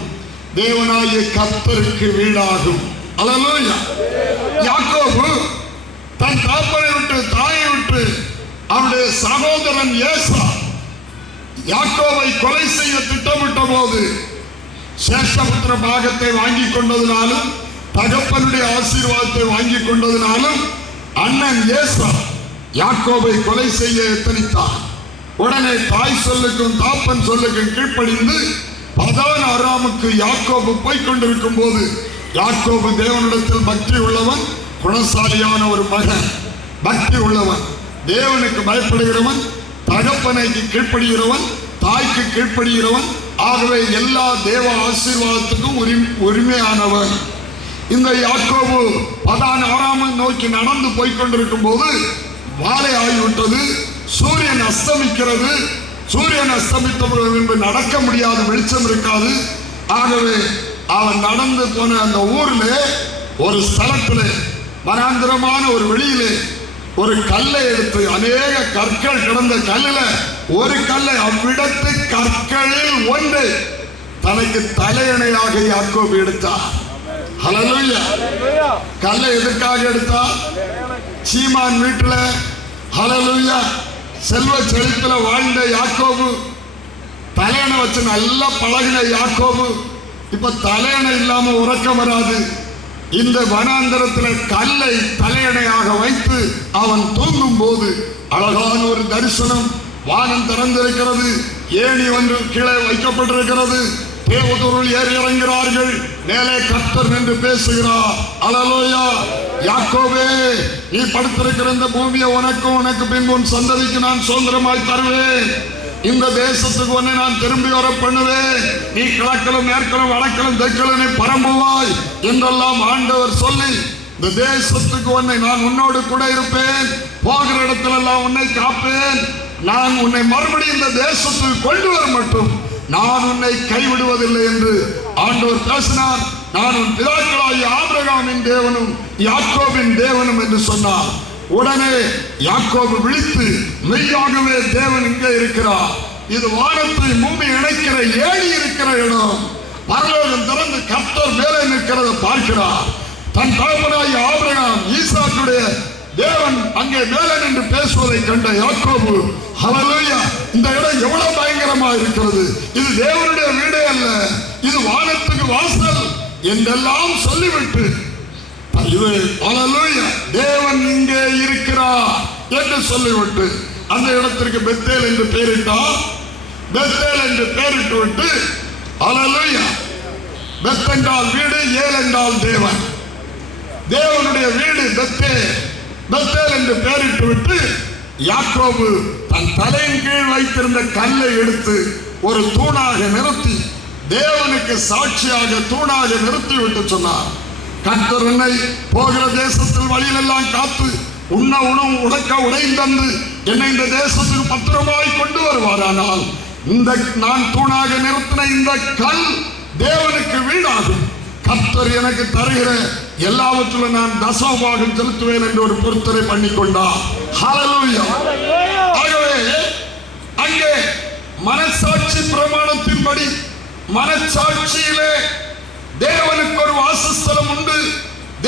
தேவனாகிய கர்த்தருக்கு வீடாகும். அல்லேலூயா. யாக்கோபு தன் தகப்பனை விட்டு தாயை விட்டு அவனுடைய சகோதரன் ஏசா யாக்கோபை கொலை செய்ய திட்டமிட்ட போது சேஷபுத்திர பாகத்தை வாங்கி கொண்டதினாலும் தகப்பனுடைய ஆசீர்வாதத்தை வாங்கி கொண்டதினாலும் அண்ணன் ஏசா யாக்கோபை கொலை செய்ய எத்தனித்தார். உடனே தாய் சொல்லுக்கும் தாப்பன் சொல்லுக்கும் கீழ்ப்படிந்து பதான் அராமுக்கு யாக்கோபு போய் கொண்டிருக்கும் போது யாக்கோபு தேவனிடத்தில் பக்தி உள்ளவன், குணசாலியான ஒரு மகன், பக்தி உள்ளவன், தேவனுக்கு பயப்படுகிறவன், தகப்பனைக்கு கீழ்ப்படுகிறவன், தாய்க்கு கீழ்ப்படுகிறவன், ஆகவே எல்லா தேவ ஆசீர்வாதத்துக்கும் உரிமையானவன். இந்த யாக்கோபு பதான் ஆராமை நோக்கி நடந்து போய்கொண்டிருக்கும் போது மாலை ஆகிவிட்டது. சூரியன் அஸ்தமிக்கிறது. சூரியன் அஸ்தமித்த நடக்க முடியாது, வெளிச்சம் இருக்காது. ஆகவே அவன் நடந்து போன அந்த ஊர்ல ஒரு ஸ்தலத்திலே வனாந்திரமான ஒரு வெளியிலே ஒரு கல்லை எடுத்து, அநேக கற்கள் கிடந்த கல்லில ஒரு கல்லை, அவ்விடத்து கற்களில் ஒன்று தனக்கு தலையணையாக யாக்கோபு எடுத்தார். ஹல்லேலூயா. கல்லை எதற்காக எடுத்தார்? சீமான் வீட்டுல ஹல்லேலூயா செல்வ செழிப்புல வாழ்ந்த யாக்கோபு, தலையணை வச்சு நல்லா பழகின யாக்கோபு இப்ப தலையணை இல்லாம உறக்கம் வராது. இந்த வனாந்தரத்தில் கல்லை தலையணையாக வைத்து அவன் தூங்கும் போது அழகான ஒரு தரிசனம். வானம் திறந்திருக்கிறது, ஏணி ஒன்று கீழே வைக்கப்பட்டிருக்கிறது, தேவதூரில் ஏறி இறங்கிறார்கள், மேலே கர்த்தர் நின்று பேசுகிறார். அல்லேலூயா. யாக்கோபே, நீ படுத்திருக்கிற இந்த பூமியை உனக்கும் உனக்கு பின்பு உன் சந்ததிக்கு நான் சுதந்திரமாய் தருவேன். இந்த தேசத்துக்கு உன்னை நான் திரும்பி வர பண்ணுவேன். நீ கிழக்கிலும் மேற்கிலும் வடக்கிலும் தெற்கிலும் நீ பரம்புவாய் என்றெல்லாம் ஆண்டவர் சொல்லி, இந்த தேசத்துக்கு உன்னை நான் உன்னோடு கூட இருப்பேன், போகிற இடத்திலெல்லாம் உன்னை காப்பேன், நான் உன்னை மறுபடியும் இந்த தேசத்துக்கு கொண்டு வர மட்டும் நான் உன்னை கைவிடுவதில்லை என்று ஆண்டவர் பேசினார். நான் உன் பிதாக்களாகிய ஆபிரகாமின் தேவனும் யாக்கோபின் தேவனும் என்று சொன்னார். உடனே யாக்கோபு விழித்து, மெய்யாகவே தேவன் இங்கே இருக்கிறார், இது வானத்தை பூமி இணைக்கிற ஏணி இருக்கிற இடம், பரலோகம் திறந்து கர்த்தர் மேலே நிற்கிறத பார்க்கிறார். தன் தகப்பனாகிய ஆபிரகாம் ஈசாக்குடைய தேவன் அங்கே மேலே நின்று பேசுவதை கண்ட யாக்கோபு, ஹல்லேலூயா, இந்த இடம் எவ்வளவு பயங்கரமா இருக்கிறது, இது தேவனுடைய வீடே அல்ல, இது வானத்துக்கு வாசல் என்றெல்லாம் சொல்லிவிட்டு இது ஹல்லேலூயா தேவன் இங்கே இருக்கிறார் என்று சொல்லிவிட்டு அந்த இடத்திற்கு பெத்தேல் என்று பெயரிட்டார். பெத்தேல் என்று பெயரிட்டு விட்டு ஹல்லேலூயா, பெத் என்றால் வீடு, ஏல் என்றால் தேவன், தேவனுடைய வீடு பெத்தேல், பெத்தேல் என்று பெயரிட்டு விட்டு யாக்கோபு தன் தலையின் கீழ் வைத்திருந்த கல்லை எடுத்து ஒரு தூணாக நிறுத்தி தேவனுக்கு சாட்சியாக தூணாக நிறுத்தி விட்டு சொன்னார், கர்த்தர் என்னை போகிற தேசத்தில் வழியிலெல்லாம் காத்து உண்ண உணவு உடைக்க உடைந்தந்து என்னை இந்த தேசத்துக்கு பத்திரமாய் கொண்டு வருவாரானால் இந்த நான் தூணாக நிறுத்தின இந்த கல் தேவனுக்கு வீடாகும், கர்த்தர் எனக்கு தருகிற எல்லாவற்றிலும் நான் தசமபாகம் செலுத்துவேன் என்று ஒரு பொருத்தனை பண்ணி கொண்டார். ஹல்லேலூயா. ஆகவே அங்கே மனசாட்சி பிரமாணத்தின்படி மனசாட்சியிலே தேவனுக்கு ஒரு வாசஸ்தலம் உண்டு,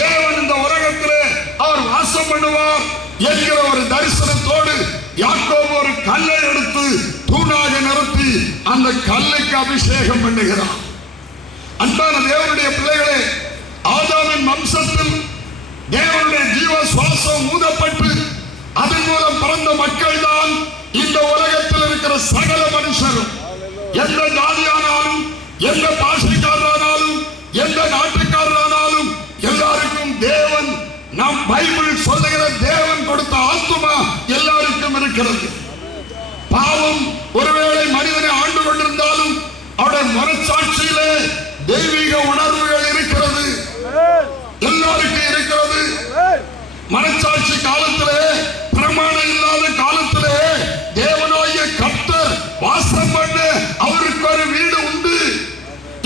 தேவன் இந்த உலகத்திலே அவர் வாசம் பண்ணுவார் என்கிற ஒரு தரிசனத்தோடு யாக்கோபு ஒரு கல்லை எடுத்து தூணாக நிறுத்தி அந்த கல்லுக்கு அபிஷேகம் பண்ணுகிறார். அன்பான தேவனுடைய பிள்ளைகளே, ஆதாமின் வம்சத்தில் தேவனுடைய ஜீவ சுவாசம் ஊதப்பட்டு அதன் மூலம் பிறந்த மக்கள் தான் இந்த உலகத்தில் இருக்கிற சகல மனுஷரும். எந்த ஜாதியானாலும், எந்த பாஷைக்காரரானாலும், எந்த நாட்டுக்காரரானாலும் எல்லாருக்கும் தேவன், நம் பைபிள் சொல்லுகிற தேவன் கொடுத்த ஆத்துமா எல்லாருக்கும் இருக்கிறது. பாவம் ஒருவேளை மனிதனை ஆண்டு கொண்டிருந்தாலும் அவருடைய மனசாட்சியிலே தெய்வீக உணர்வுகள் இருக்கிறது, எல்லாருக்கும் இருக்கிறது. மனசாட்சி காலத்திலே, பிரமாணம் இல்லாத காலத்திலே தேவனாகிய கர்த்தர் வாசம் பண்ண அவருக்கு ஒரு வீடு உண்டு,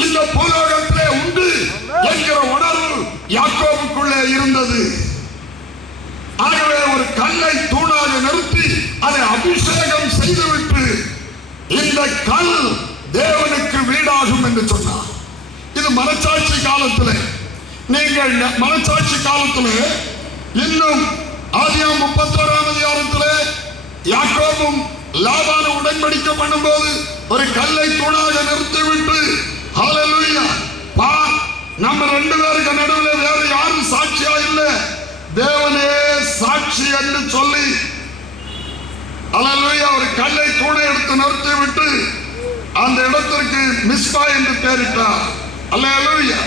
இந்த பூலோகத்திலே உண்டு என்கிற உணர்வு யாக்கோபுக்குள்ளே இருந்தது. ஆகவே ஒரு கல்லை தூணாக நிறுத்தி அதை அபிஷேகம் செய்துவிட்டு இந்த கல் தேவனுக்கு வீடாகும் என்று சொன்னார். இது மனசாட்சி காலத்திலே. நீங்கள் மனசாட்சி காலத்திலே இன்னும் ஆதியாகமம் 31ஆம் அதிகாரத்திலே யாக்கோபும் லாபானும் உடன்படிக்கை பண்ணும்போது ஒரு கல்லை தூணாக நிறுத்திவிட்டு ஹல்லேலூயா, பார், நம்ம ரெண்டு பேருக்கு நடுவில் வேற யாரும் சாட்சியா இல்லை, தேவனே சாட்சி என்று சொல்லி ஹல்லேலூயா ஒரு கல்லை தூணை எடுத்து நிறுத்தி விட்டு அந்த இடத்திற்கு மிஸ்பா என்று பெயரிட்டார். ஹல்லேலூயா,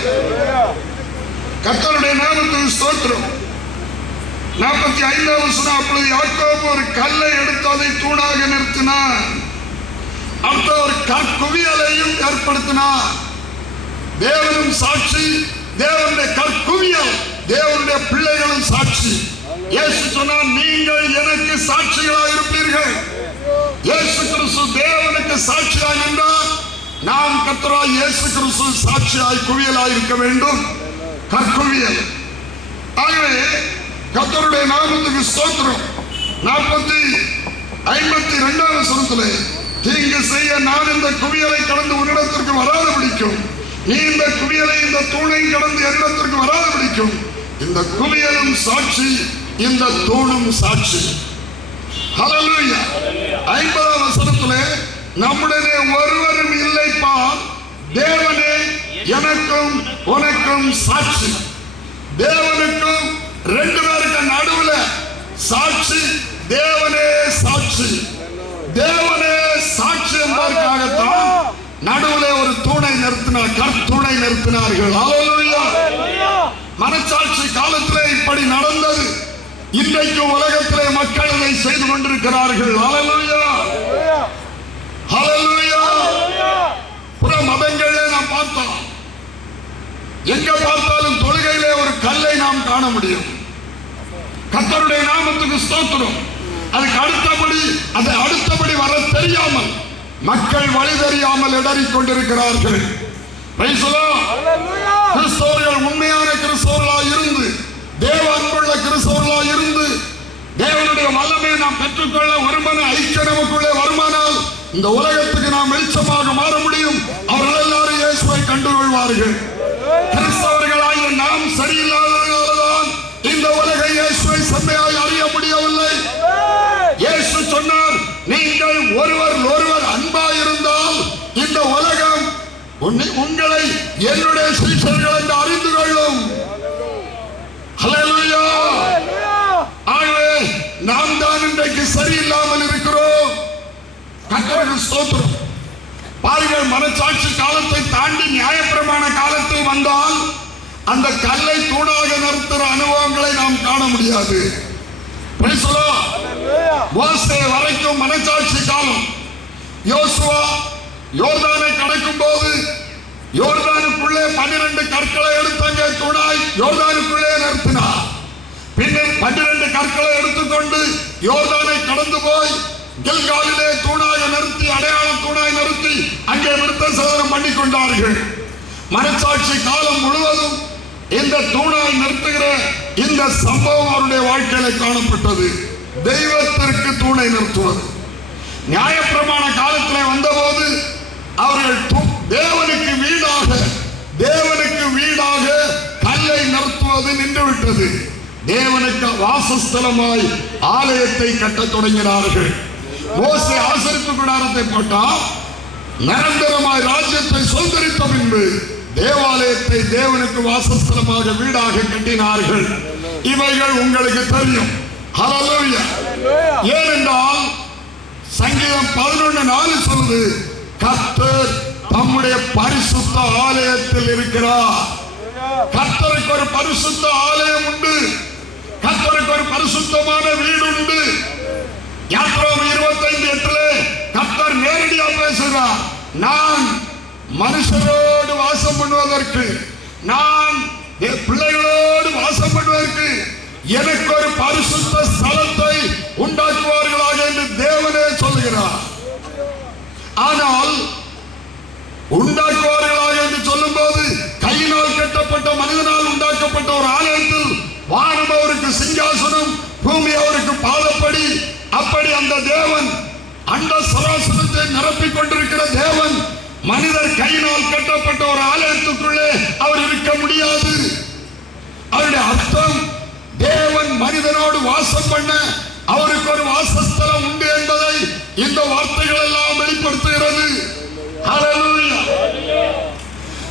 கர்த்தருடைய நாமத்துக்கு ஸ்தோத்திரம். 45ஆம் வசனம், அப்பொழுது யாக்கோபு ஒரு கல்லை எடுத்து அதை தூணாக நிறுத்தினார், அடுத்த ஒரு கற்குவியலையும் ஏற்படுத்தினார். தேவனும் சாட்சி, தேவனுடைய கற்குவியல், தேவனுடைய பிள்ளைகளும் சாட்சி. இயேசு சொன்னார், நீங்கள் எனக்கு சாட்சிகளாக இருப்பீர்கள். இயேசு கிறிஸ்து தேவனுக்கு சாட்சியாக நின்றார், நாம் கர்த்தராய் இயேசு கிறிஸ்து சாட்சியாய் குவியலாய் இருக்க வேண்டும், கற்குவியல். ஆகவே கர்த்தருடைய நாமத்துக்கு ஸ்தோத்திரம். 52ஆம் வசனத்திலே, தீங்கு செய்ய நான் இந்த குவியலை கடந்து உன்னிடத்திற்கு வராது பிடிக்கும், நீ இந்த குவியலை இந்த தூணை கடந்து என்னிடத்திற்கு வராது பிடிக்கும். இந்த குவியலும் சாட்சி, இந்த தூணும் சாட்சி. ஹல்லேலூயா. 50ஆம் வசனத்திலே, நம்முடைய ஒருவரும் இல்லைப்பா, தேவனே எனக்கும் உனக்கும் சாட்சி. தேவனுக்கும் ரெண்டு பேருக்கு நடுவுல சாட்சி, தேவனே சாட்சி. தேவனே சாட்சி என்பதற்காகத்தான் நடுவுல ஒரு தூணை நிறுத்தினார், கற்தூணை நிறுத்தினார்கள். ஹல்லேலூயா. மனசாட்சி காலத்திலே இப்படி நடந்தது. இன்றைக்கு உலகத்திலே மக்கள் இதை செய்து கொண்டிருக்கிறார்கள். ஹல்லேலூயா, ஹல்லேலூயா. புற மதங்களிலே நாம் பார்த்தோம், எங்க பார்த்தாலும் தொழுகையிலே ஒரு கல்லை நாம் காண முடியும். கர்த்தருடைய நாமத்துக்கு ஸ்தோத்திரம். அதுக்கு அடுத்தபடி வர தெரியாமல் மக்கள் வழி தெரியாமல் இடறிக் கொண்டிருக்கிறார்கள். கிறிஸ்தவர்கள் உண்மையான கிறிஸ்தவர்களாய் இருந்து, தேவ அன்புள்ள கிறிஸ்தவர்களாய் இருந்து, தேவனுடைய வல்லமையை நாம் பெற்றுக்கொள்ள வருமான ஐக்கியம் நமக்குள்ளே வருமானால் இந்த உலகத்துக்கு நாம் வெளிச்சமாக மாற முடியும். அவர்கள் எல்லாரும் இயேசுவை கண்டுகொள்வார்கள். கிறிஸ்தவர்களாகிய நாம் சரியில்லாததால்தான் இந்த உலக இயேசுவை செம்மையாய் உங்களை என்னுடைய சீஷர்கள் என்று அறிந்து கொள்ளும். ஹல்லேலூயா. ஆகவே நாம் தான் இன்றைக்கு சரியில்லாமல் இருக்கிறோம். கர்த்தருக்கு ஸ்தோத்திரம். பாருங்கள், மனசாட்சி காலத்தை தாண்டி நியாயப்பிரமாண காலத்தில் வந்தால் அந்த கல்லை தூணாக நிறுத்துகிற அனுபவங்களை நாம் காண முடியாது. மோசே வரைக்கும் மனசாட்சி காலம். யோசுவா யோர்தானை கடக்கும் போது யோர்தானுக்குள்ளே 12 கற்களை எடுத்தங்க தூணாய் யோர்தானுக்குள்ளே நிறுத்தினார். பின்னர் 12 கற்களை எடுத்துக்கொண்டு யோர்தானை கடந்து போய் கில்காலிலே தூணாக நிறுத்தி, அடையாள தூணாய் நிறுத்தி அங்கே விருத்த சேதனம் பண்ணி கொண்டார்கள். மனசாட்சி காலம் முழுவதும் இந்த தூணாய் நிறுத்துகிற இந்த சம்பவம் அவருடைய வாழ்க்கையில காணப்பட்டது. தெய்வத்திற்கு தூணை நிறுத்துவது. நியாயப்பிரமாண காலத்திலே வந்தபோது அவர்கள் தேவனுக்கு வீடாக கல்லை நிறுத்துவது நின்றுவிட்டது. தேவனுக்கு வாசஸ்தலமாய் ஆலயத்தை கட்டத் தொடங்கினார்கள். மோசே ஆசரிப்பு கூடாரத்தை போட்டால் நிரந்தரமாய் ராஜ்யத்தை சுதந்திரித்த பின்பு தேவாலயத்தை தேவனுக்கு வாசஸ்தலமாக வீடாக கட்டினார்கள். இவைகள் உங்களுக்கு தெரியும். ஹல்லேலூயா. ஏனென்றால் சங்கீதம் 11:4 சொல்லுது, கர்த்தர் தம்முடைய பரிசுத்த ஆலயத்தில் இருக்கிறார். கர்த்தருக்கு ஒரு பரிசுத்த ஆலயம் உண்டு. கர்த்தருக்கு ஒரு பரிசுத்தமான வீடு உண்டு. யாத்ராகமம் 25:8 கர்த்தர் நேரடியாக பேசுகிறார். நான் மனுஷரோடு வாசம் பண்ணுவதற்கு, நான் பிள்ளைகளோடு வாசம் பண்ணுவதற்கு எனக்கு ஒரு பரிசுத்த ஸ்தலத்தை உண்டாக்குவார்களாக என்று தேவனே சொல்லுகிறார். ஆனால் உண்டாக்குவார்களாக என்று சொல்லும் போது கையினால் கட்டப்பட்ட மனிதனால் உண்டாக்கப்பட்ட ஒரு ஆலயத்தில் வானம் அவருக்கு சிங்காசனம், பூமி அவருக்கு பாதப்படி. அப்படி அந்த தேவன் அண்ட சராசரத்தை நிரப்பிக் கொண்டிருக்கிற தேவன் மனிதர் கையினால் கட்டப்பட்ட ஒரு ஆலயத்துக்குள்ளே அவர் இருக்க முடியாது. அவருடைய அர்த்தம், தேவன் மனிதனோடு வாசம் பண்ண அவருக்கு ஒரு வாசஸ்தலம் உண்டு என்பதை இந்த வார்த்தைகள் எல்லாம் வெளிப்படுத்துகிறது. ஹல்லேலூயா.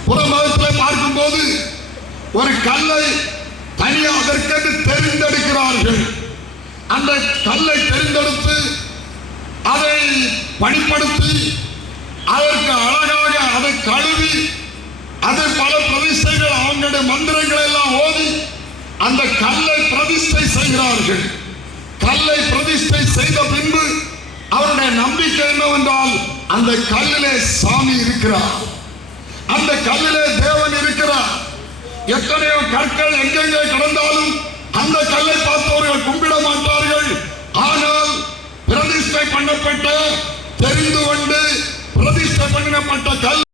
புறமதத்தில் பார்க்கும் போது ஒரு கல்லை தனியாக அதற்கென்று தெரிந்தெடுக்கிறார்கள். அந்த கல்லை தெரிந்தெடுத்து அதை பணிப்படுத்தி அதற்கு அழகாக அதை கழுவி அதை பல பிரதிஷ்டைகள் அவங்களுடைய மந்திரங்களை எல்லாம் ஓதி அந்த கல்லை பிரதிஷ்டை செய்கிறார்கள். கல்லை பிரதிஷ்டை செய்த பின்பு அவருடைய நம்பிக்கை என்னவென்றால் அந்த கல்லிலே சாமி இருக்கிறார், அந்த கல்லிலே தேவன் இருக்கிறார். எத்தனையோ கற்கள் எங்கெங்கே கிடந்தாலும் அந்த கல்லை பார்த்தவர்கள் கும்பிட மாட்டார்கள். ஆனால் பிரதிஷ்டை பண்ணப்பட்ட, தெரிந்து கொண்டு பிரதிஷ்டை பண்ணப்பட்ட கல்